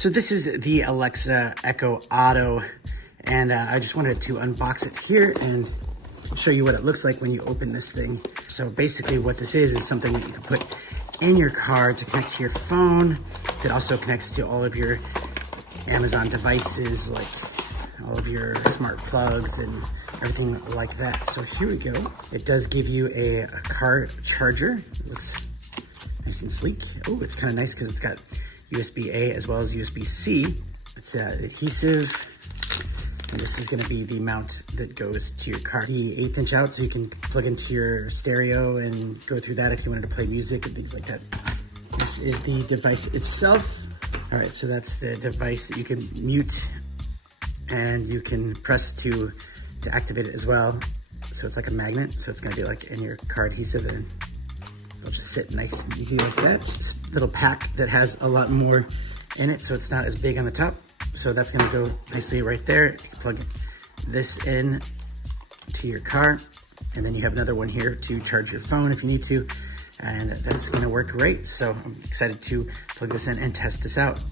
So this is the Alexa Echo Auto, and I just wanted to unbox it here and show you what it looks like when you open this thing. So basically what this is something that you can put in your car to connect to your phone. It also connects to all of your Amazon devices, like all of your smart plugs and everything like that. So here we go. It does give you a car charger. It looks nice and sleek. Oh, it's kind of nice because it's got USB-A as well as USB-C. It's adhesive. And this is going to be the mount that goes to your car. The 1/8 inch out, so you can plug into your stereo and go through that if you wanted to play music and things like that. This is the device itself. All right, so that's the device that you can mute, and you can press to activate it as well. So it's like a magnet, so it's going to be like in your car adhesive, and it'll just sit nice and easy like that. It's a little pack that has a lot more in it, so it's not as big on the top. So that's gonna go nicely right there. You can plug this in to your car, and then you have another one here to charge your phone if you need to, and that's gonna work great. So I'm excited to plug this in and test this out.